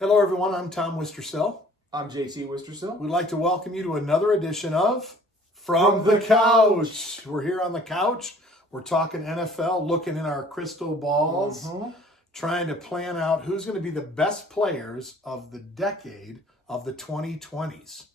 Hello, everyone. I'm Tom Wistrcill. I'm JT Wistrcill. We'd like to welcome you to another edition of From the Couch. We're here on the couch. We're talking NFL, looking in our crystal balls, trying to plan out who's going to be the best players of the decade of the 2020s.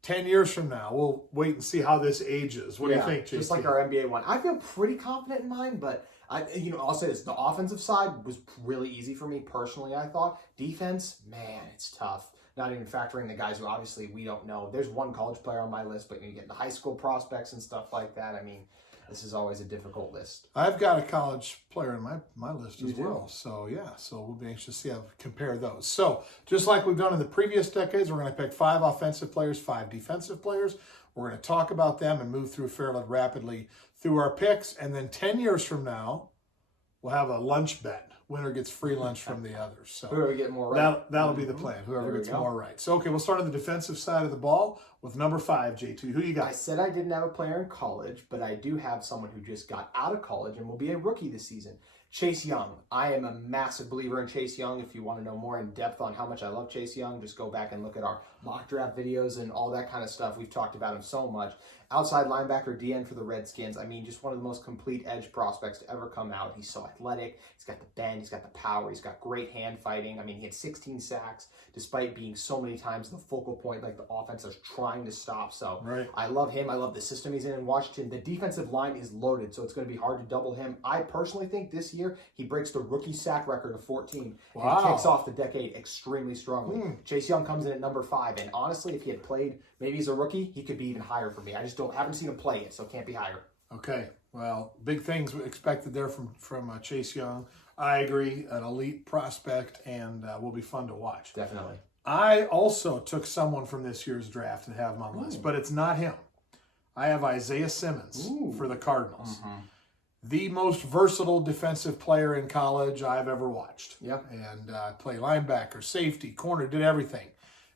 10 years from now, we'll wait and see how this ages. What do you think, JT? Just like our NBA one. I feel pretty confident in mine, but I'll say this: the offensive side was really easy for me personally. I thought defense, man, it's tough. Not even factoring the guys who obviously we don't know. There's one college player on my list, but you get the high school prospects and stuff like that. I mean, this is always a difficult list. I've got a college player in my list as You do? well. So, yeah. So, we'll be anxious to see how we compare those. So, just like we've done in the previous decades, we're going to pick 5 offensive players, 5 defensive players. We're going to talk about them and move through fairly rapidly through our picks. And then 10 years from now, we'll have a lunch bet. Winner gets free lunch from the others. So Whoever get more right. That'll be the plan. Whoever gets more right. So, okay, we'll start on the defensive side of the ball with number 5, JT. Who you got? I said I didn't have a player in college, but I do have someone who just got out of college and will be a rookie this season. Chase Young. I am a massive believer in Chase Young. If you want to know more in depth on how much I love Chase Young, just go back and look at our mock draft videos and all that kind of stuff. We've talked about him so much. Outside linebacker, DN for the Redskins. I mean, just one of the most complete edge prospects to ever come out. He's so athletic. He's got the bend. He's got the power. He's got great hand fighting. I mean, he had 16 sacks despite being so many times the focal point, like the offense is trying to stop. So I love him. I love the system he's in Washington. The defensive line is loaded, so it's going to be hard to double him. I personally think this year he breaks the rookie sack record of 14 and kicks off the decade extremely strongly. Chase Young comes in at number 5, and honestly, if he had played maybe as a rookie, he could be even higher for me. I just haven't seen him play yet, so it can't be higher. Okay, well, big things expected there from Chase Young. I agree, an elite prospect, and will be fun to watch. Definitely. I also took someone from this year's draft and have him on the list, but it's not him. I have Isaiah Simmons for the Cardinals. The most versatile defensive player in college I've ever watched. And play linebacker, safety, corner, did everything.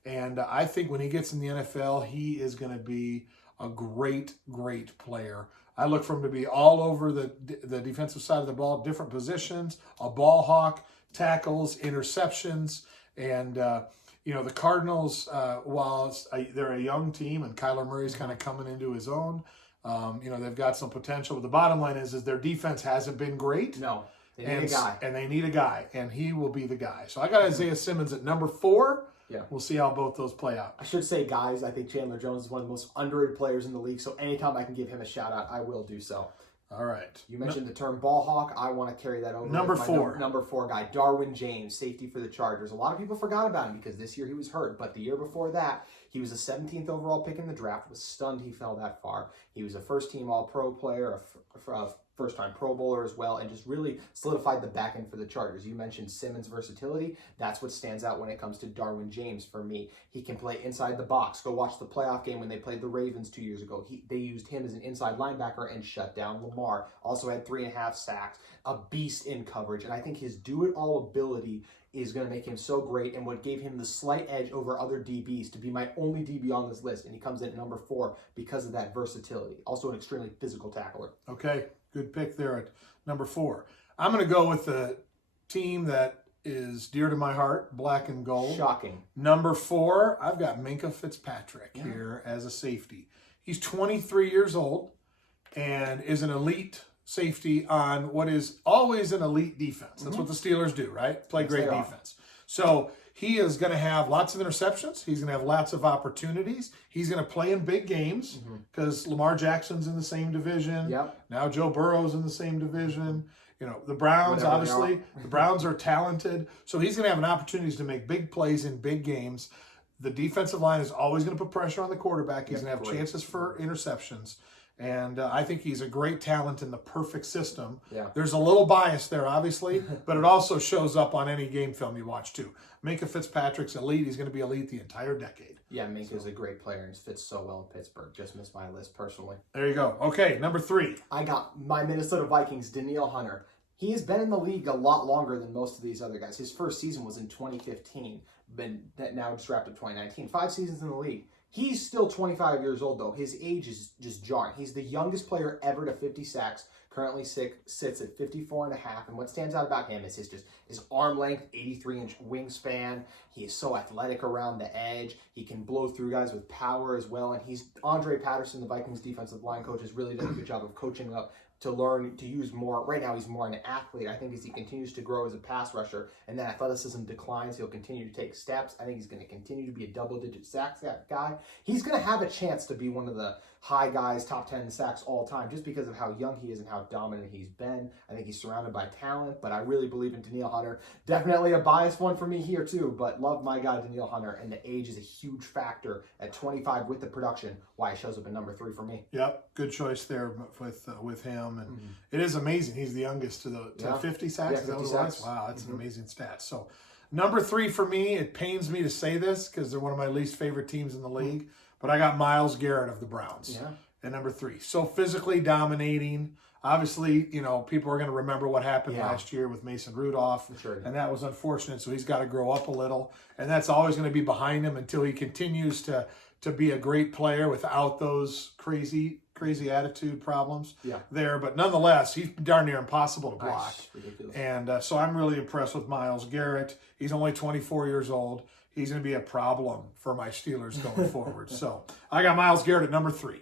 And I think when he gets in the NFL, he is going to be a great, great player. I look for him to be all over the defensive side of the ball, different positions, a ball hawk, tackles, interceptions. And, the Cardinals, while they're a young team and Kyler Murray's kind of coming into his own, they've got some potential. But the bottom line is their defense hasn't been great. No, they need a guy. And they need a guy, and he will be the guy. So I got Isaiah Simmons at number 4. Yeah. We'll see how both those play out. I should say, guys, I think Chandler Jones is one of the most underrated players in the league, so anytime I can give him a shout-out, I will do so. All right. You mentioned the term ball hawk. I want to carry that over. Number 4. Number 4 guy, Darwin James, safety for the Chargers. A lot of people forgot about him because this year he was hurt, but the year before that, he was a 17th overall pick in the draft. Was stunned he fell that far. He was a first-team All-Pro player, a first-time Pro Bowler as well, and just really solidified the back end for the Chargers. You mentioned Simmons' versatility. That's what stands out when it comes to Darwin James for me. He can play inside the box. Go watch the playoff game when they played the Ravens 2 years ago. They used him as an inside linebacker and shut down Lamar. Also had 3.5 sacks. A beast in coverage. And I think his do-it-all ability is going to make him so great, and what gave him the slight edge over other DBs to be my only DB on this list, and he comes in at number 4 because of that versatility. Also an extremely physical tackler. Okay, good pick there at number 4. I'm going to go with the team that is dear to my heart, black and gold. Shocking. Number 4, I've got Minkah Fitzpatrick here as a safety. He's 23 years old and is an elite safety on what is always an elite defense. That's what the Steelers do, right? Play great defense. So he is going to have lots of interceptions. He's going to have lots of opportunities. He's going to play in big games because Lamar Jackson's in the same division. Now Joe Burrow's in the same division. The Browns, obviously, the Browns are talented. So he's going to have an opportunity to make big plays in big games. The defensive line is always going to put pressure on the quarterback. He's going to have chances for interceptions. And I think he's a great talent in the perfect system. There's a little bias there, obviously, but it also shows up on any game film you watch, too. Minkah Fitzpatrick's elite. He's going to be elite the entire decade. Yeah, Minkah's a great player and fits so well in Pittsburgh. Just missed my list personally. There you go. Okay, number 3. I got my Minnesota Vikings, Danielle Hunter. He has been in the league a lot longer than most of these other guys. His first season was in 2015, but now just wrapped up 2019. 5 seasons in the league. He's still 25 years old, though. His age is just jarring. He's the youngest player ever to 50 sacks, currently sits at 54 and a half. And what stands out about him is his arm length, 83-inch wingspan. He is so athletic around the edge. He can blow through guys with power as well. And Andre Patterson, the Vikings defensive line coach, has really done a good job of coaching up to learn to use more. Right now, he's more an athlete. I think as he continues to grow as a pass rusher and that athleticism declines, he'll continue to take steps. I think he's going to continue to be a double-digit sack guy. He's going to have a chance to be one of the high guys, top 10 sacks all time, just because of how young he is and how dominant he's been. I think he's surrounded by talent, but I really believe in Danielle Hunter. Definitely a biased one for me here too, but love my guy Danielle Hunter, and the age is a huge factor at 25 with the production, why he shows up at number 3 for me. Yep, good choice there with him, and it is amazing. He's the youngest to 50 sacks. Yeah, 50 sacks. Wow, that's an amazing stat. So, number 3 for me. It pains me to say this because they're one of my least favorite teams in the league, but I got Myles Garrett of the Browns at number 3. So physically dominating. Obviously, people are going to remember what happened last year with Mason Rudolph, and that was unfortunate. So he's got to grow up a little, and that's always going to be behind him until he continues to be a great player without those crazy attitude problems there. But nonetheless, he's darn near impossible to block. Ridiculous. And so I'm really impressed with Myles Garrett. He's only 24 years old. He's going to be a problem for my Steelers going forward. So I got Myles Garrett at number 3.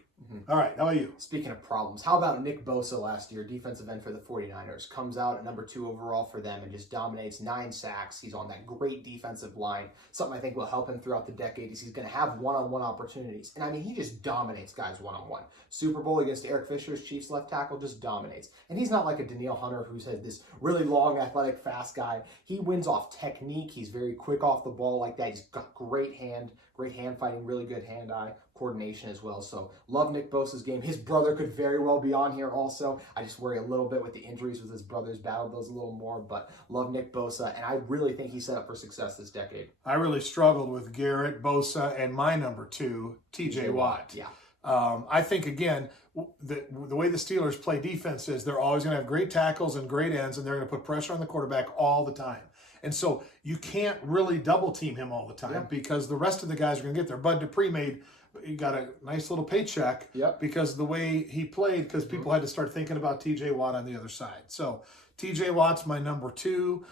All right, how about you? Speaking of problems, how about Nick Bosa last year, defensive end for the 49ers? Comes out at number 2 overall for them and just dominates 9 sacks. He's on that great defensive line. Something I think will help him throughout the decade is he's going to have one-on-one opportunities. And I mean, he just dominates guys one-on-one. Super Bowl against Eric Fisher's Chiefs left tackle, just dominates. And he's not like a Danielle Hunter who's had this really long, athletic, fast guy. He wins off technique. He's very quick off the ball like that. He's got great hand fighting, really good hand-eye coordination as well. So love Nick Bosa's game. His brother could very well be on here also. I just worry a little bit with the injuries with his brothers, battled those a little more, but love Nick Bosa, and I really think he's set up for success this decade. I really struggled with Garrett, Bosa, and my number 2, TJ Watt. Yeah. I think, again, the way the Steelers play defense is they're always going to have great tackles and great ends, and they're going to put pressure on the quarterback all the time. And so you can't really double team him all the time because the rest of the guys are going to get there. Bud Dupree he got a nice little paycheck because of the way he played, because people had to start thinking about TJ Watt on the other side. So TJ Watt's my number 2.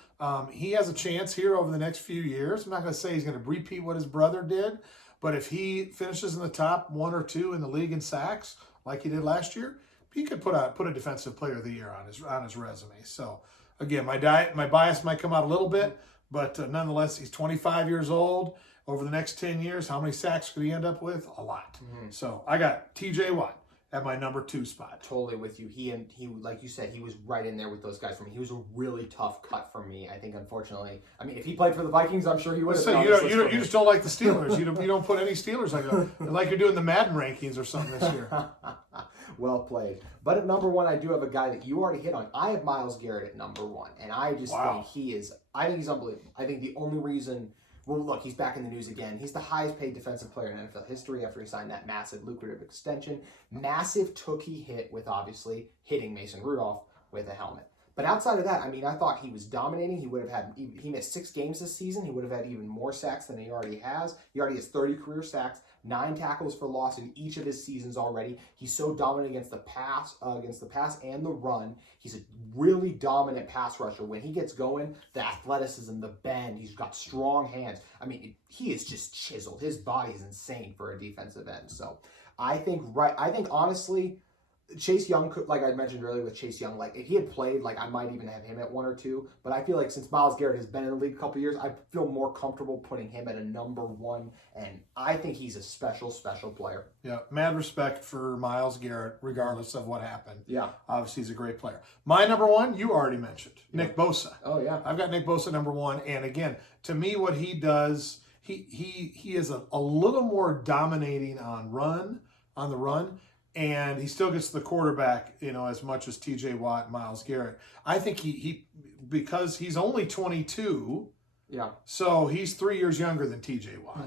He has a chance here over the next few years. I'm not going to say he's going to repeat what his brother did, but if he finishes in the top 1 or 2 in the league in sacks like he did last year, he could put a defensive player of the year on his resume. So again, my bias might come out a little bit, but nonetheless, he's 25 years old. Over the next 10 years, how many sacks could he end up with? A lot. So I got TJ Watt at my number 2 spot. Totally with you. He, like you said, he was right in there with those guys for me. He was a really tough cut for me. I think, unfortunately, if he played for the Vikings, I'm sure he would have. So you just don't like the Steelers. You don't put any Steelers like you're doing the Madden rankings or something this year. Well played. But at number 1, I do have a guy that you already hit on. I have Myles Garrett at number 1, and I just think he's unbelievable. I think the only reason. Well, look, he's back in the news again. He's the highest paid defensive player in NFL history after he signed that massive, lucrative extension. Massive took-he hit with, obviously, hitting Mason Rudolph with a helmet. But outside of that, I thought he was dominating. He missed 6 games this season. He would have had even more sacks than he already has. He already has 30 career sacks, 9 tackles for loss in each of his seasons already. He's so dominant against the pass and the run. He's a really dominant pass rusher. When he gets going, the athleticism, the bend, he's got strong hands. He is just chiseled. His body is insane for a defensive end. So I think honestly, Chase Young, like I mentioned earlier with Chase Young, like if he had played, like I might even have him at 1 or 2. But I feel like since Myles Garrett has been in the league a couple of years, I feel more comfortable putting him at a number 1. And I think he's a special, special player. Yeah, mad respect for Myles Garrett, regardless of what happened. Yeah. Obviously, he's a great player. My number 1, you already mentioned, Nick Bosa. Oh, yeah. I've got Nick Bosa number 1. And again, to me, what he does, he is a little more dominating on the run. And he still gets the quarterback, as much as TJ Watt and Myles Garrett. I think he because he's only 22, so he's 3 years younger than TJ Watt.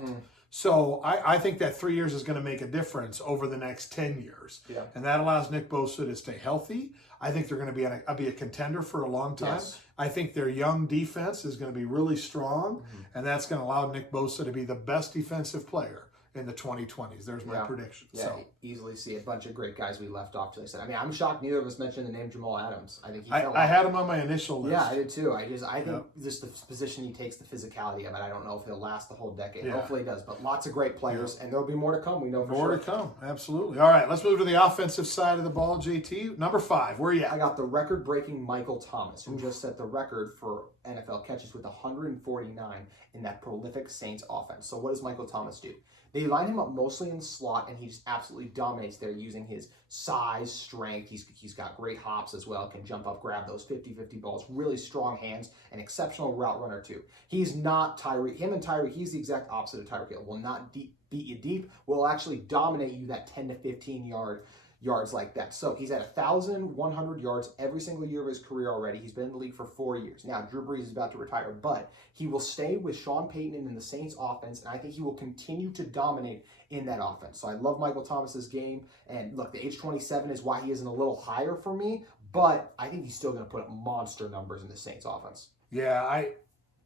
So I think that 3 years is going to make a difference over the next 10 years. Yeah. And that allows Nick Bosa to stay healthy. I think they're going to be a contender for a long time. Yes. I think their young defense is going to be really strong, and that's going to allow Nick Bosa to be the best defensive player in the 2020s. There's my prediction. Yeah, So easily see a bunch of great guys we left off. To I mean, I'm shocked neither of us mentioned the name Jamal Adams. I think I had him on my initial list. Yeah, I did too. I think just the position he takes, the physicality of it. I don't know if he'll last the whole decade. Yeah. Hopefully he does. But lots of great players, and there'll be more to come. We know for more sure. to come. Absolutely. All right, let's move to the offensive side of the ball. JT, number 5. Where are you at? I got the record-breaking Michael Thomas, who just set the record for NFL catches with 149 in that prolific Saints offense. So what does Michael Thomas do? They line him up mostly in the slot, and he just absolutely dominates there using his size, strength. He's got great hops as well, can jump up, grab those 50-50 balls, really strong hands, an exceptional route runner too. He's not Tyreek. Him and Tyreek, he's the exact opposite of Tyreek Hill. Will not beat you deep, will actually dominate you that 10 to 15 yards like that. So he's at 1,100 yards every single year of his career already. He's been in the league for 4 years. Now, Drew Brees is about to retire, but he will stay with Sean Payton in the Saints offense, and I think he will continue to dominate in that offense. So I love Michael Thomas's game, and look, the age 27 is why he isn't a little higher for me, but I think he's still going to put up monster numbers in the Saints offense. Yeah,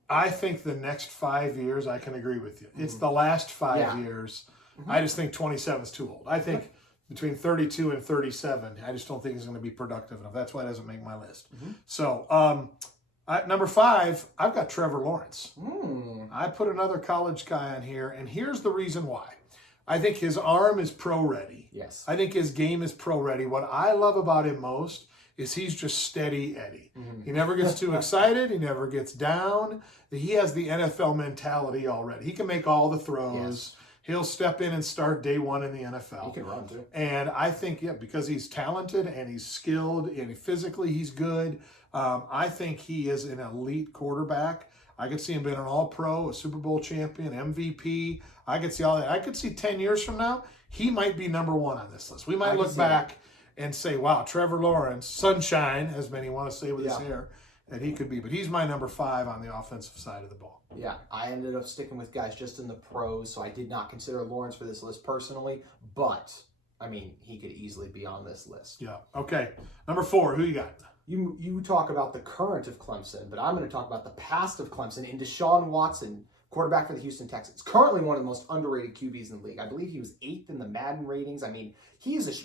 I think the next 5 years, I can agree with you. It's the last 5 years. I just think 27 is too old. I think between 32 and 37, I just don't think he's going to be productive enough. That's why it doesn't make my list. So, number 5, I've got Trevor Lawrence. I put another college guy on here, and here's the reason why. I think his arm is pro-ready. Yes. I think his game is pro-ready. What I love about him most is he's just steady Eddie. He never gets too excited. He never gets down. He has the NFL mentality already. He can make all the throws. Yes. He'll step in and start day one in the NFL. He can run too. And I think, because he's talented and he's skilled and physically he's good, I think he is an elite quarterback. I could see him being an all-pro, a Super Bowl champion, MVP. I could see all that. I could see 10 years from now, he might be number 1 on this list. We might look back and say, wow, Trevor Lawrence, sunshine, as many want to say with his hair, that he could be. But he's my number 5 on the offensive side of the ball. Yeah, I ended up sticking with guys just in the pros, so I did not consider Lawrence for this list personally, but, I mean, he could easily be on this list. Yeah, okay. Number 4, who you got? You talk about the current of Clemson, but I'm going to talk about the past of Clemson in Deshaun Watson, quarterback for the Houston Texans. Currently one of the most underrated QBs in the league. I believe he was 8th in the Madden ratings. I mean,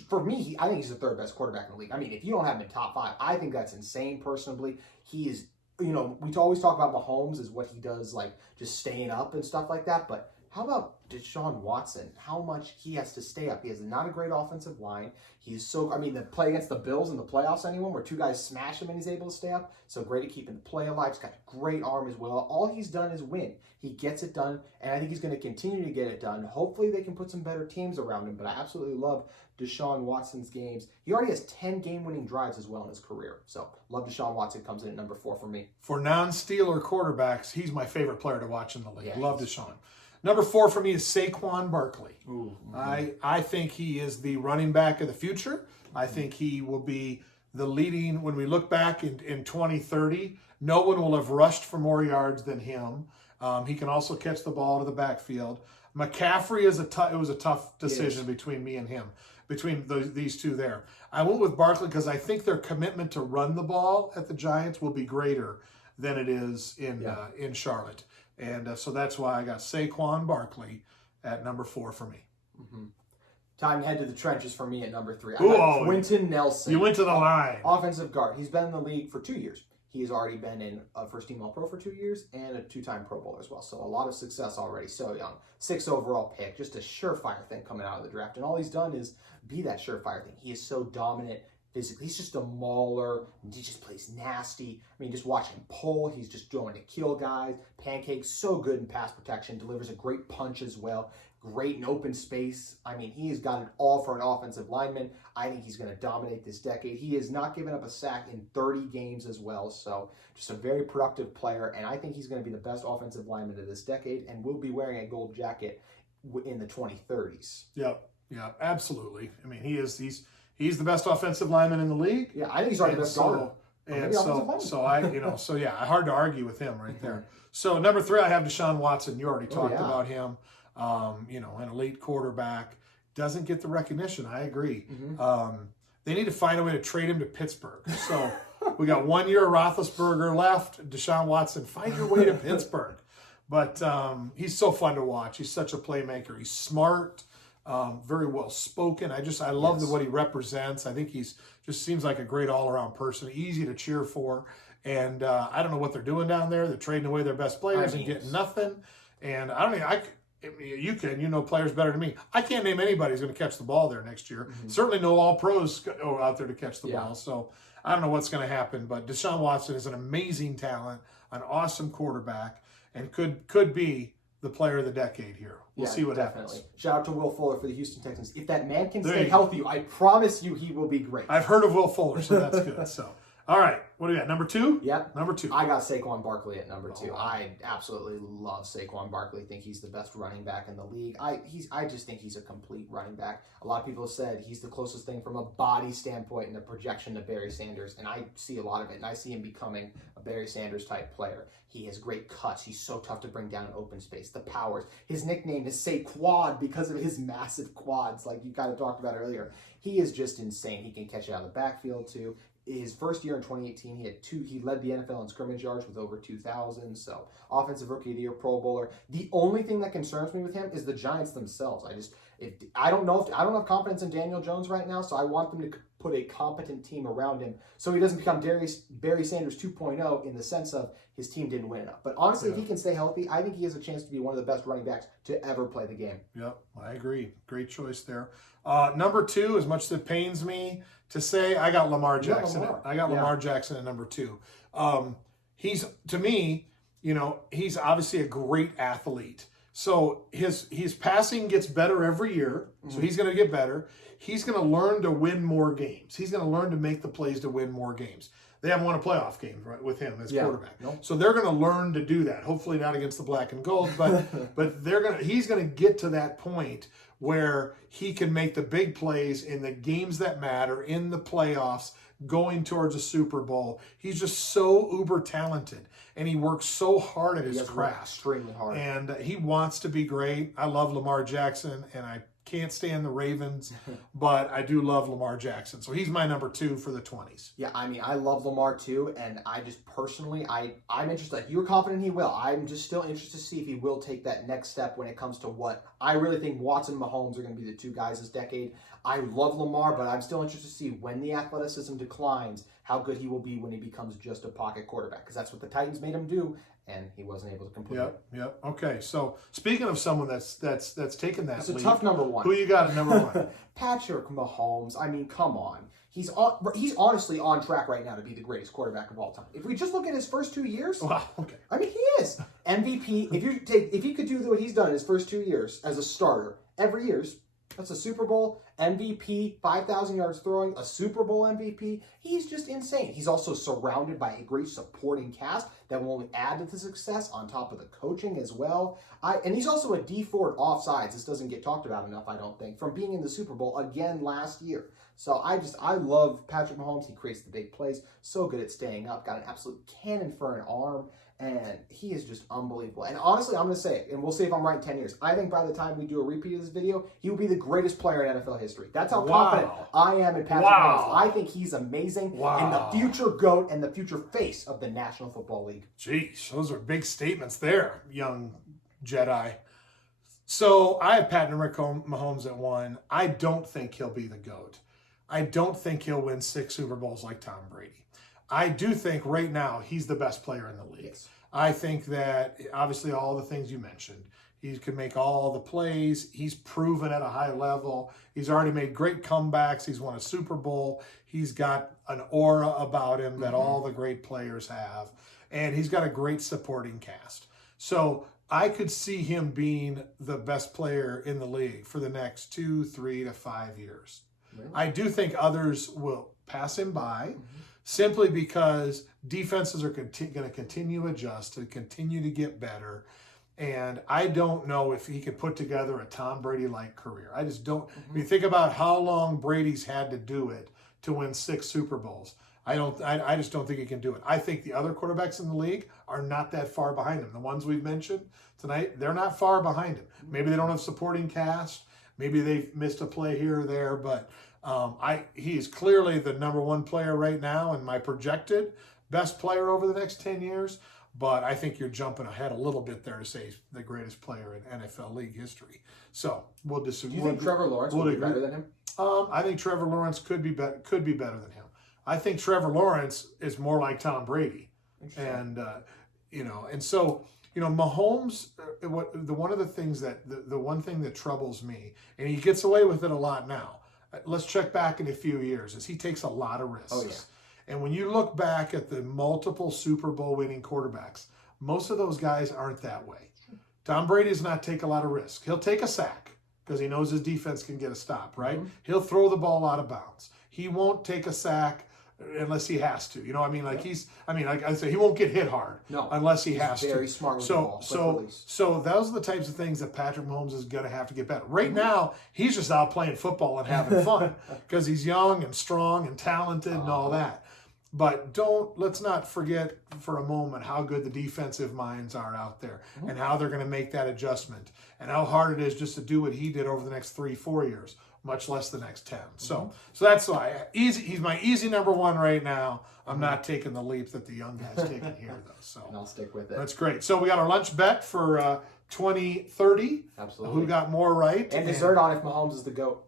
for me, I think he's the 3rd best quarterback in the league. I mean, if you don't have him in top 5, I think that's insane personally. He is, we always talk about Mahomes is what he does, like just staying up and stuff like that, but how about Deshaun Watson? How much he has to stay up. He has not a great offensive line. The play against the Bills in the playoffs, where 2 guys smash him and he's able to stay up. So great at keeping the play alive. He's got a great arm as well. All he's done is win. He gets it done, and I think he's going to continue to get it done. Hopefully they can put some better teams around him, but I absolutely love Deshaun Watson's games. He already has 10 game-winning drives as well in his career. So love Deshaun Watson, comes in at number 4 for me. For non-Steeler quarterbacks, he's my favorite player to watch in the league. Love Deshaun. Number 4 for me is Saquon Barkley. I think he is the running back of the future. I think he will be the leading, when we look back in 2030, no one will have rushed for more yards than him. He can also catch the ball to the backfield. McCaffrey it was a tough decision between me and him, between these two there. I went with Barkley because I think their commitment to run the ball at the Giants will be greater than it is in Charlotte. And so that's why I got Saquon Barkley at number 4 for me. Time to head to the trenches for me at number 3. I Ooh, got Quentin Nelson. You went to the line. Offensive guard. He's been in the league for 2 years. He has already been in a first-team All-Pro for 2 years and a 2-time Pro Bowler as well. So a lot of success already. So young. 6th overall pick. Just a surefire thing coming out of the draft. And all he's done is be that surefire thing. He is so dominant physically. He's just a mauler. He just plays nasty. I mean, just watch him pull. He's just going to kill guys. Pancakes, so good in pass protection. Delivers a great punch as well. Great in open space. I mean, he has got it all for an offensive lineman. I think he's going to dominate this decade. He has not given up a sack in 30 games as well. So just a very productive player. And I think he's going to be the best offensive lineman of this decade and will be wearing a gold jacket in the 2030s. Yep, absolutely. I mean, he's the best offensive lineman in the league. Yeah, I think he's already the best guard. Hard to argue with him right there. So number 3, I have Deshaun Watson. You already talked about him. An elite quarterback. Doesn't get the recognition. I agree. They need to find a way to trade him to Pittsburgh. So we got 1 year of Roethlisberger left. Deshaun Watson, find your way to Pittsburgh. But he's so fun to watch. He's such a playmaker. He's smart, very well spoken. I love what he represents. I think he's just seems like a great all around person, easy to cheer for. And I don't know what they're doing down there. They're trading away their best players and getting nothing. And I don't know. You know players better than me. I can't name anybody who's going to catch the ball there next year. Certainly no all pros out there to catch the ball. So I don't know what's going to happen. But Deshaun Watson is an amazing talent, an awesome quarterback, and could be the player of the decade here. We'll see what happens. Shout out to Will Fuller for the Houston Texans. If that man can stay healthy, I promise you he will be great. I've heard of Will Fuller, so that's good. So, all right. What do we got? Number 2? Yep. Number 2. I got Saquon Barkley at number 2. I absolutely love Saquon Barkley. I think he's the best running back in the league. I just think he's a complete running back. A lot of people have said he's the closest thing from a body standpoint and a projection to Barry Sanders, and I see a lot of it, and I see him becoming a Barry Sanders type player. He has great cuts. He's so tough to bring down in open space. The powers. His nickname is Saquad because of his massive quads, like you kind of talked about earlier. He is just insane. He can catch it out of the backfield too. His first year in 2018, he led the NFL in scrimmage yards with over 2,000. So offensive rookie of the year, Pro Bowler. The only thing that concerns me with him is the Giants themselves. I don't have confidence in Daniel Jones right now, so I want them to put a competent team around him so he doesn't become Barry Sanders 2.0 in the sense of his team didn't win enough. But honestly, if he can stay healthy, I think he has a chance to be one of the best running backs to ever play the game. Yep, I agree. Great choice there. Number 2, as much as it pains me to say, I got Lamar Jackson. I got Lamar Jackson at number 2. He's, to me, he's obviously a great athlete. So his passing gets better every year. So he's going to get better. He's going to learn to win more games. He's going to learn to make the plays to win more games. They haven't won a playoff game with him as quarterback. Nope. So they're going to learn to do that. Hopefully not against the black and gold, but he's going to get to that point where he can make the big plays in the games that matter, in the playoffs, going towards a Super Bowl. He's just so uber talented, and he works so hard at his craft. Extremely hard. And he wants to be great. I love Lamar Jackson, and I can't stand the Ravens, but I do love Lamar Jackson. So he's my number 2 for the 20s. Yeah, I mean, I love Lamar too, and I just personally, I'm interested. You're confident he will. I'm just still interested to see if he will take that next step when it comes to what I really think Watson and Mahomes are going to be the two guys this decade. I love Lamar, but I'm still interested to see when the athleticism declines, how good he will be when he becomes just a pocket quarterback, because that's what the Titans made him do, and he wasn't able to complete it. Yep. Okay, so speaking of someone that's taken that lead, it's a lead, tough number 1. Who you got at number 1? Patrick Mahomes. I mean, come on. He's honestly on track right now to be the greatest quarterback of all time. If we just look at his first 2 years, wow, okay. I mean, he is MVP. If he could do what he's done in his first 2 years as a starter every year, that's a Super Bowl MVP, 5,000 yards throwing, a Super Bowl MVP. He's just insane. He's also surrounded by a great supporting cast that will only add to the success on top of the coaching as well. And he's also a D Ford offsides. This doesn't get talked about enough, I don't think, from being in the Super Bowl again last year. So I love Patrick Mahomes. He creates the big plays, so good at staying up, got an absolute cannon for an arm, and he is just unbelievable. And honestly, I'm going to say it, and we'll see if I'm right in 10 years. I think by the time we do a repeat of this video, he will be the greatest player in NFL history. That's how confident I am in Patrick Mahomes. I think he's amazing and the future GOAT and the future face of the National Football League. Jeez, those are big statements there, young Jedi. So I have Patrick Mahomes at 1. I don't think he'll be the GOAT. I don't think he'll win 6 Super Bowls like Tom Brady. I do think right now he's the best player in the league. Yes. I think that obviously all the things you mentioned, he can make all the plays. He's proven at a high level. He's already made great comebacks. He's won a Super Bowl. He's got an aura about him that all the great players have. And he's got a great supporting cast. So I could see him being the best player in the league for the next 2, 3 to 5 years. Really? I do think others will pass him by simply because defenses are going to continue to adjust, to continue to get better. And I don't know if he could put together a Tom Brady-like career. I just don't. When you think about how long Brady's had to do it to win 6 Super Bowls, I just don't think he can do it. I think the other quarterbacks in the league are not that far behind him. The ones we've mentioned tonight, they're not far behind him. Maybe they don't have supporting cast. Maybe they've missed a play here or there, but he is clearly the number 1 player right now and my projected best player over the next 10 years. but I think you're jumping ahead a little bit there to say he's the greatest player in NFL league history. So we'll disagree. Do you think Trevor Lawrence will be better than him? I think Trevor Lawrence could be better than him. I think Trevor Lawrence is more like Tom Brady, and and so Mahomes. One of the things that the one thing that troubles me, and he gets away with it a lot now. Let's check back in a few years, is he takes a lot of risks. Oh, yeah. And when you look back at the multiple Super Bowl winning quarterbacks, most of those guys aren't that way. Tom Brady does not take a lot of risk. He'll take a sack because he knows his defense can get a stop, right? Mm-hmm. He'll throw the ball out of bounds. He won't take a sack unless he has to. Like I say, he won't get hit hard unless he has to. Very smart with the ball. So those are the types of things that Patrick Mahomes is going to have to get better. Right now, he's just out playing football and having fun because he's young and strong and talented and all that. But let's not forget for a moment how good the defensive minds are out there and how they're going to make that adjustment and how hard it is just to do what he did over the next 3-4 years, much less the next 10. So that's why he's my easy number one right now. I'm not taking the leap that the young guy's taking here, though. So and I'll stick with it. That's great. So we got our lunch bet for 2030. Absolutely. Who got more right? And dessert on if Mahomes is the GOAT.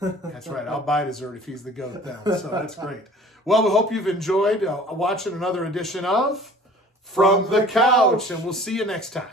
That's right. I'll buy dessert if he's the GOAT then. So that's great. Well, we hope you've enjoyed watching another edition of From the Couch, and we'll see you next time.